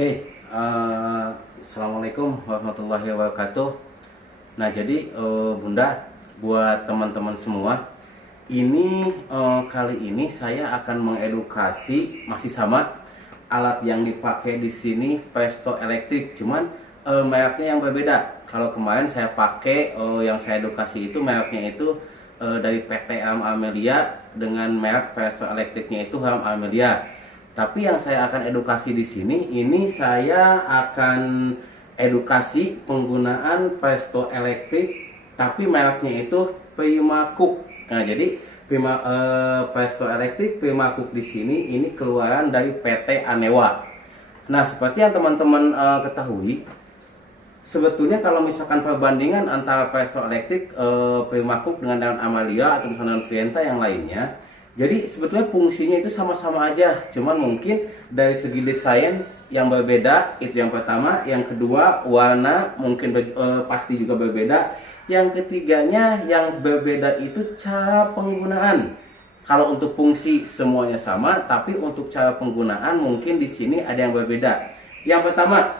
Oke, Assalamualaikum warahmatullahi wabarakatuh. Nah, jadi Bunda, buat teman-teman semua, ini kali ini saya akan mengedukasi masih sama alat yang dipakai di sini Presto elektrik, cuman mereknya yang berbeda. Kalau kemarin saya pakai yang saya edukasi itu mereknya itu dari PT Ham Amelia dengan merek Presto elektriknya itu Ham Amelia. Tapi yang saya akan edukasi di sini, ini saya akan edukasi penggunaan Presto elektrik, tapi mereknya itu Primacook. Nah, jadi Presto elektrik Primacook di sini ini keluaran dari PT Anewa. Nah, seperti yang teman-teman ketahui, sebetulnya kalau misalkan perbandingan antara Presto elektrik Primacook dengan Amelia atau misalnya Vienta yang lainnya, jadi sebetulnya fungsinya itu sama-sama aja, cuman mungkin dari segi desain yang berbeda, itu yang pertama. Yang kedua, warna mungkin pasti juga berbeda. Yang ketiganya yang berbeda itu cara penggunaan. Kalau untuk fungsi semuanya sama, tapi untuk cara penggunaan mungkin di sini ada yang berbeda. Yang pertama,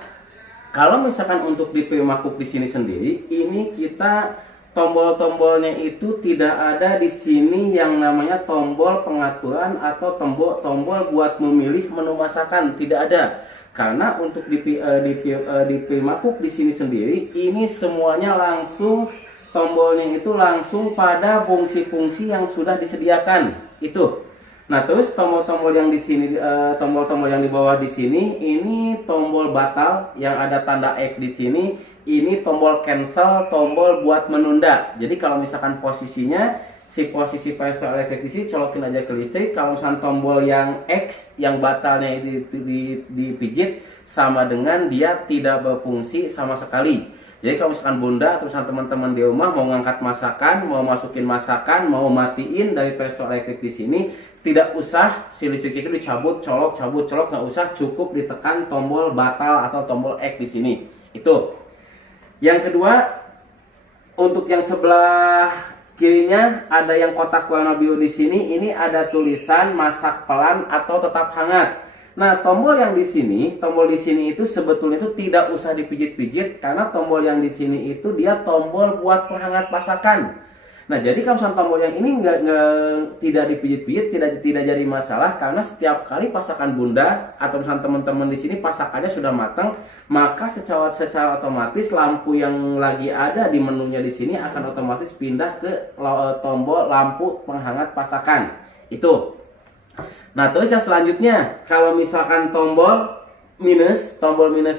kalau misalkan untuk di Primacook di sini sendiri, ini kita tombol-tombolnya itu tidak ada di sini yang namanya tombol pengaturan atau tombol buat memilih menu masakan, tidak ada. Karena untuk di Primacook di sini sendiri ini semuanya langsung tombolnya itu langsung pada fungsi-fungsi yang sudah disediakan itu. Nah, terus tombol-tombol yang di sini tombol-tombol yang di bawah di sini ini tombol batal yang ada tanda X di sini. Ini tombol cancel, tombol buat menunda. Jadi kalau misalkan posisinya posisi Presto elektrik di sini colokin aja ke listrik. Kalau misalkan tombol yang X yang batalnya dipijit, sama dengan dia tidak berfungsi sama sekali. Jadi kalau misalkan Bunda atau misalkan teman-teman di rumah mau ngangkat masakan, mau masukin masakan, mau matiin dari Presto elektrik di sini, tidak usah si listrik itu dicabut, colok, nggak usah, cukup ditekan tombol batal atau tombol X di sini. Itu. Yang kedua, untuk yang sebelah kirinya ada yang kotak warna biru di sini, ini ada tulisan masak pelan atau tetap hangat. Nah, tombol yang di sini, itu sebetulnya itu tidak usah dipijit-pijit karena tombol yang di sini itu dia tombol buat penghangat masakan. Nah, jadi kalau misalnya tombol yang ini tidak dipijit-pijit, tidak jadi masalah karena setiap kali pasakan Bunda atau misalnya teman-teman di sini pasakannya sudah matang, maka secara otomatis lampu yang lagi ada di menunya di sini akan otomatis pindah ke tombol lampu penghangat pasakan. Itu. Nah, terus yang selanjutnya, kalau misalkan tombol minus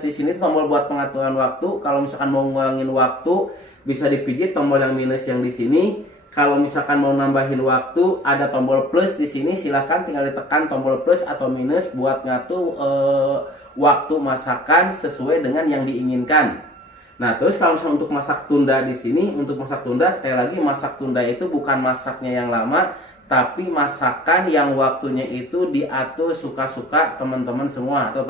di sini tombol buat pengaturan waktu. Kalau misalkan mau ngurangin waktu bisa dipijit tombol yang minus yang di sini. Kalau misalkan mau nambahin waktu ada tombol plus di sini, silahkan tinggal ditekan tombol plus atau minus buat ngatur waktu masakan sesuai dengan yang diinginkan. Nah, terus kalau misalkan untuk masak tunda di sini, untuk masak tunda sekali lagi masak tunda itu bukan masaknya yang lama, tapi masakan yang waktunya itu diatur suka-suka teman-teman semua atau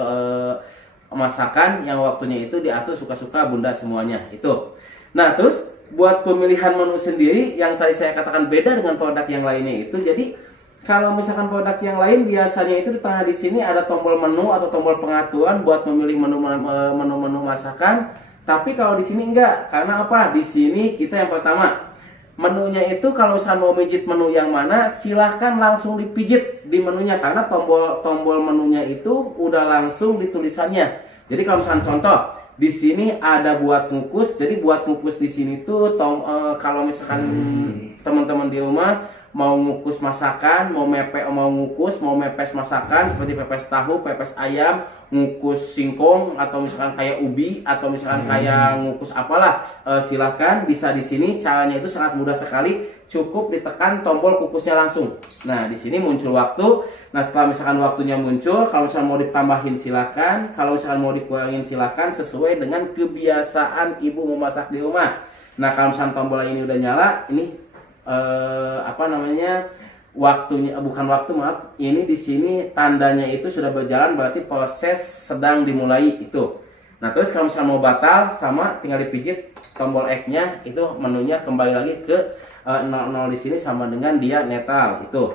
masakan yang waktunya itu diatur suka-suka Bunda semuanya itu. Nah, terus buat pemilihan menu sendiri yang tadi saya katakan beda dengan produk yang lainnya itu. Jadi kalau misalkan produk yang lain biasanya itu di tengah di sini ada tombol menu atau tombol pengaturan buat memilih menu masakan. Tapi kalau di sini enggak. Karena apa? Di sini kita yang pertama menunya itu kalau misalkan mau pijit menu yang mana silahkan langsung dipijit di menunya karena tombol menunya itu udah langsung di tulisannya. Jadi kalau misalkan contoh di sini ada buat ngukus, jadi buat ngukus di sini tuh kalau misalkan teman-teman di rumah mau ngukus masakan, mau mepes masakan seperti pepes tahu, pepes ayam, ngukus singkong atau misalkan kayak ubi atau misalkan kayak ngukus apalah, silahkan bisa di sini. Caranya itu sangat mudah sekali, cukup ditekan tombol kukusnya langsung. Nah, di sini muncul waktu. Nah, setelah misalkan waktunya muncul, kalau misalkan mau ditambahin silahkan, kalau misalkan mau dikurangin silahkan sesuai dengan kebiasaan ibu memasak di rumah. Nah, kalau misalkan tombol ini udah nyala, ini waktunya bukan waktu, maaf, ini di sini tandanya itu sudah berjalan, berarti proses sedang dimulai itu. Nah, terus kalau misalnya mau batal sama tinggal dipijit tombol X-nya, itu menunya kembali lagi ke 00 di sini sama dengan dia netral itu.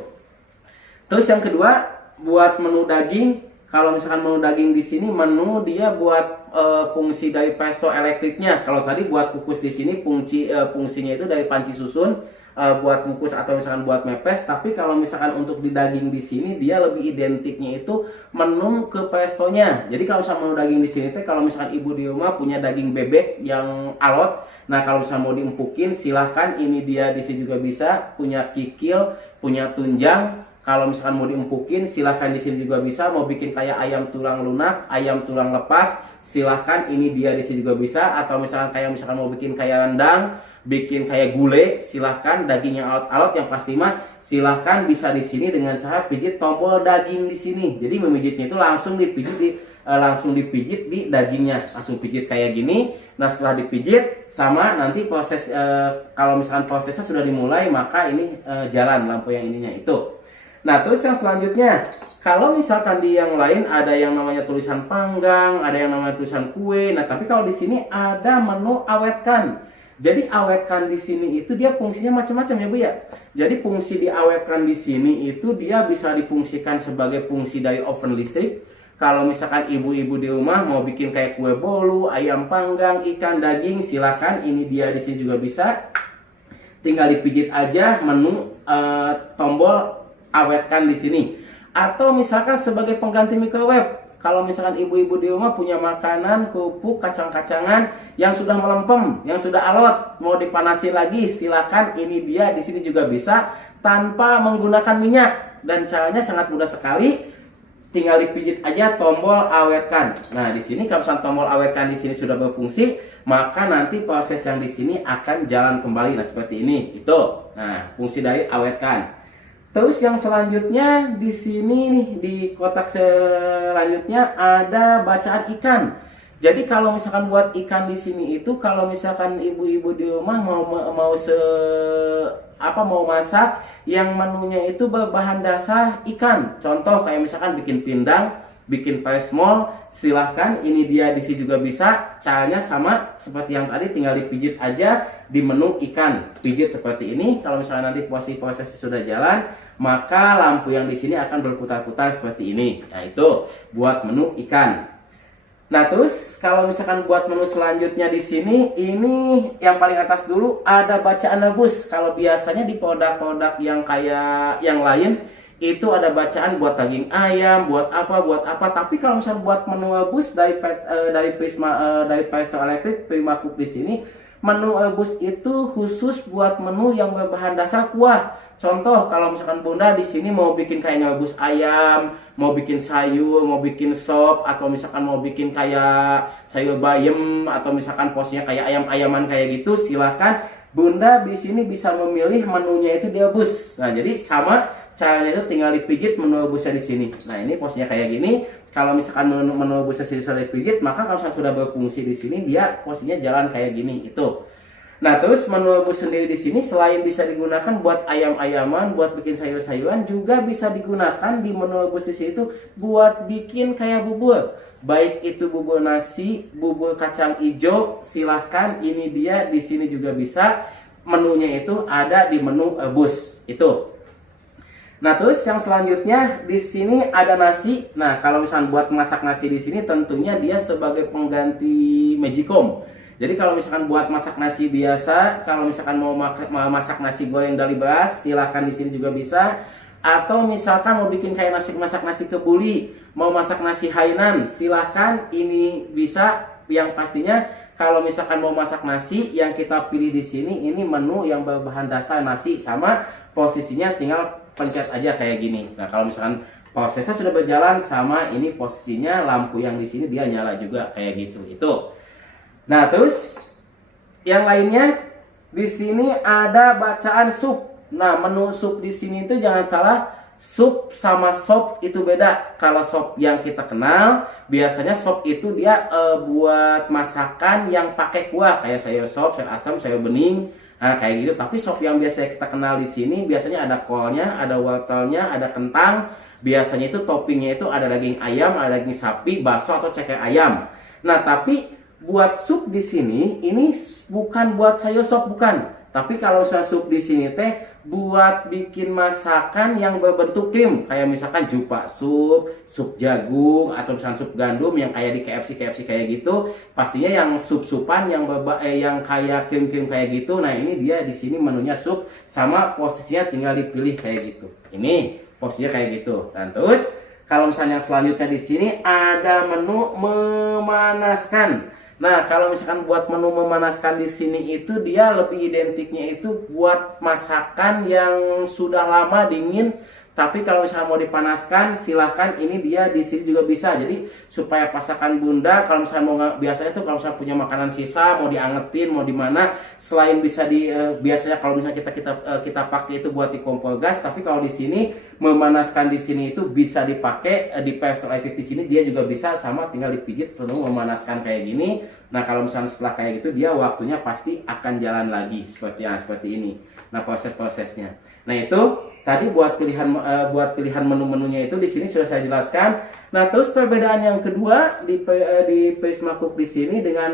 Terus yang kedua, buat menu daging Kalau misalkan menu daging di sini, menu dia buat fungsi dari pesto elektriknya. Kalau tadi buat kukus di sini fungsinya itu dari panci susun, buat kukus atau misalkan buat mepes. Tapi kalau misalkan untuk di daging di sini, dia lebih identiknya itu menu ke pestonya. Jadi kalau misalkan menu daging di sini kalau misalkan ibu di rumah punya daging bebek yang alot, nah kalau misalkan mau diempukin silahkan, ini dia di sini juga bisa, punya kikil, punya tunjang. Kalau misalkan mau diempukin, silahkan di sini juga bisa. Mau bikin kayak ayam tulang lunak, ayam tulang lepas, silahkan, ini dia di sini juga bisa. Atau misalkan mau bikin kayak rendang, bikin kayak gulai, silahkan. Daging yang alot-alot yang pasti mah, silahkan bisa di sini dengan cara pijit tombol daging di sini. Jadi memijitnya itu langsung dipijit di dagingnya, langsung pijit kayak gini. Nah setelah dipijit, sama nanti proses kalau misalkan prosesnya sudah dimulai, maka ini jalan lampu yang ininya itu. Nah terus yang selanjutnya, kalau misalkan di yang lain ada yang namanya tulisan panggang, ada yang namanya tulisan kue. Nah tapi kalau di sini ada menu awetkan. Jadi awetkan di sini itu dia fungsinya macam-macam ya Bu ya. Jadi fungsi diawetkan di sini itu dia bisa difungsikan sebagai fungsi dari oven listrik. Kalau misalkan ibu-ibu di rumah mau bikin kayak kue bolu, ayam panggang, ikan, daging, silakan. Ini dia di sini juga bisa. Tinggal dipijit aja menu tombol awetkan di sini. Atau misalkan sebagai pengganti microwave. Kalau misalkan ibu-ibu di rumah punya makanan, kerupuk, kacang-kacangan yang sudah melempem, yang sudah alot, mau dipanasin lagi, silakan. Ini dia di sini juga bisa tanpa menggunakan minyak, dan caranya sangat mudah sekali. Tinggal dipijit aja tombol awetkan. Nah, di sini kalau misalkan tombol awetkan di sini sudah berfungsi, maka nanti proses yang di sini akan jalan kembali. Nah, seperti ini. Itu. Nah, fungsi dari awetkan. Terus yang selanjutnya di sini nih, di kotak selanjutnya ada bacaan ikan. Jadi kalau misalkan buat ikan di sini itu, kalau misalkan ibu-ibu di rumah mau masak yang menunya itu berbahan dasar ikan. Contoh kayak misalkan bikin pindang, bikin pesmol, silahkan. Ini dia di sini juga bisa. Caranya sama seperti yang tadi, tinggal dipijit aja di menu ikan. Pijit seperti ini. Kalau misalnya nanti prosesnya sudah jalan, maka lampu yang di sini akan berputar-putar seperti ini. Nah, itu buat menu ikan. Nah, terus kalau misalkan buat menu selanjutnya di sini, ini yang paling atas dulu ada bacaan rebus. Kalau biasanya di produk-produk yang kayak yang lain itu ada bacaan buat daging ayam, buat apa. Tapi kalau misalnya buat menu rebus dari Presto Electric Prima Cook di sini, menu rebus itu khusus buat menu yang berbahan dasar kuah. Contoh kalau misalkan Bunda di sini mau bikin kayak ngerebus ayam, mau bikin sayur, mau bikin sop, atau misalkan mau bikin kayak sayur bayam, atau misalkan posnya kayak ayam-ayaman kayak gitu, silahkan Bunda di sini bisa memilih menunya itu direbus. Nah, jadi sama caranya itu tinggal dipijit menu rebusnya di sini. Nah, ini posnya kayak gini. Kalau misalkan menu rebusnya sudah dipijit, maka kalau misalkan sudah berfungsi di sini, dia posisinya jalan kayak gini itu. Nah, terus menu rebus sendiri di sini selain bisa digunakan buat ayam-ayaman, buat bikin sayur-sayuran, juga bisa digunakan di menu rebus di sini itu buat bikin kayak bubur. Baik itu bubur nasi, bubur kacang hijau, silahkan. Ini dia di sini juga bisa. Menunya itu ada di menu rebus itu. Nah, terus yang selanjutnya di sini ada nasi. Nah, kalau misalkan buat masak nasi di sini, tentunya dia sebagai pengganti magicom. Jadi kalau misalkan buat masak nasi biasa, kalau misalkan mau masak nasi goreng dari beras, silahkan di sini juga bisa. Atau misalkan mau bikin kayak masak nasi kebuli, mau masak nasi Hainan, silahkan. Ini bisa. Yang pastinya kalau misalkan mau masak nasi, yang kita pilih di sini ini menu yang berbahan dasar nasi, sama posisinya tinggal pencet aja kayak gini. Nah, kalau misalkan prosesnya sudah berjalan, sama ini posisinya lampu yang di sini dia nyala juga kayak gitu. Itu. Nah, terus yang lainnya di sini ada bacaan sup. Nah, menu sup di sini itu jangan salah, sup sama sop itu beda. Kalau sop yang kita kenal, biasanya sop itu dia buat masakan yang pakai kuah, kayak sayur sop, sayur asam, sayur bening. Nah, kayak gitu. Tapi sop yang biasa kita kenal di sini biasanya ada kolnya, ada wortelnya, ada kentang. Biasanya itu toppingnya itu ada daging ayam, ada daging sapi, bakso atau ceker ayam. Nah, tapi buat sup di sini ini bukan buat sayur sop, bukan. Tapi kalau misalnya sup di sini teh buat bikin masakan yang berbentuk krim, kayak misalkan jupa sup, sup jagung, atau misalkan sup gandum yang kayak di KFC kayak gitu. Pastinya yang sup-supan yang kayak krim-krim kayak gitu. Nah, ini dia di sini menunya sup, sama posisinya tinggal dipilih kayak gitu. Ini posisinya kayak gitu. Dan terus kalau misalnya selanjutnya di sini ada menu memanaskan. Nah, kalau misalkan buat menu memanaskan di sini itu dia lebih identiknya itu buat masakan yang sudah lama dingin, tapi kalau misalnya mau dipanaskan silahkan, ini dia di sini juga bisa. Jadi supaya pasakan bunda kalau misalnya mau, biasanya tuh kalau misalnya punya makanan sisa mau diangetin mau di mana, selain bisa biasanya kalau misalnya kita pakai itu buat di kompor gas, tapi kalau di sini memanaskan di sini itu bisa dipakai di pastry electric. Di sini dia juga bisa, sama tinggal dipijit lalu memanaskan kayak gini. Nah, kalau misalnya setelah kayak gitu dia waktunya pasti akan jalan lagi seperti ini. Nah, prosesnya. Nah, itu tadi buat pilihan menu-menunya itu di sini sudah saya jelaskan. Nah, terus perbedaan yang kedua di Prisma Cook di sini dengan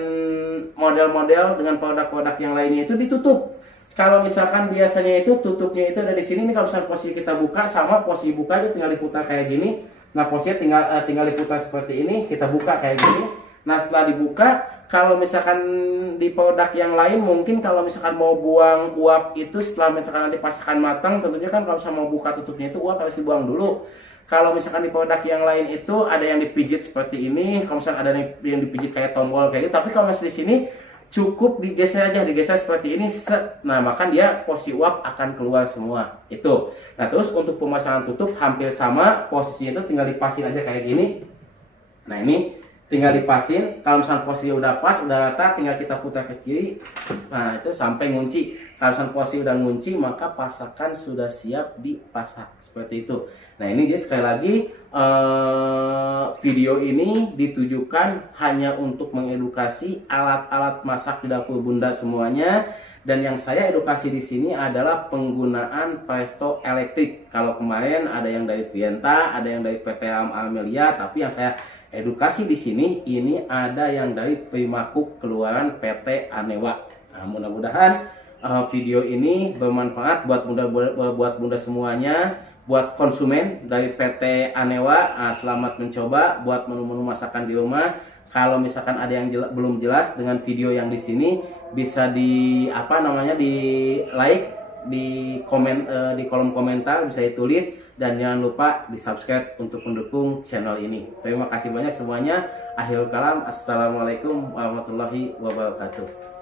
model-model dengan produk-produk yang lainnya itu ditutup. Kalau misalkan biasanya itu tutupnya itu ada di sini. Ini kalau misalkan posisi kita buka, sama posisi buka itu tinggal diputar kayak gini. Nah, posisinya tinggal diputar seperti ini, kita buka kayak gini. Nah, setelah dibuka, kalau misalkan di produk yang lain mungkin kalau misalkan mau buang uap itu setelah misalkan nanti pasakan matang, tentunya kan kalau misalkan mau buka tutupnya itu uap harus dibuang dulu. Kalau misalkan di produk yang lain itu ada yang dipijit seperti ini, kalau misalkan ada yang dipijit kayak tombol kayak gitu, tapi kalau misalkan di sini cukup digeser aja, digeser seperti ini, set. Nah, maka dia posisi uap akan keluar semua itu. Nah, terus untuk pemasangan tutup hampir sama, posisinya itu tinggal dipasin aja kayak gini. Nah, ini tinggal dipasin. Kalau misalnya posisi udah pas, udah rata, tinggal kita putar ke kiri. Nah, itu sampai ngunci. Kalau misalnya posisi udah ngunci, maka pasakan sudah siap dipasak seperti itu. Nah, ini dia sekali lagi video ini ditujukan hanya untuk mengedukasi alat-alat masak di dapur bunda semuanya. Dan yang saya edukasi di sini adalah penggunaan presto elektrik. Kalau kemarin ada yang dari Vienta, ada yang dari PT Amelia, tapi yang saya edukasi di sini ini ada yang dari Prisma Cook keluaran PT Anewa. Nah, mudah-mudahan video ini bermanfaat buat bunda semuanya, buat konsumen dari PT Anewa. Selamat mencoba buat menu-menu masakan di rumah. Kalau misalkan ada yang belum jelas dengan video yang di sini, bisa di like, di komen, di kolom komentar bisa ditulis, dan jangan lupa di subscribe untuk mendukung channel ini. Terima kasih banyak semuanya. Akhirul kalam, assalamualaikum warahmatullahi wabarakatuh.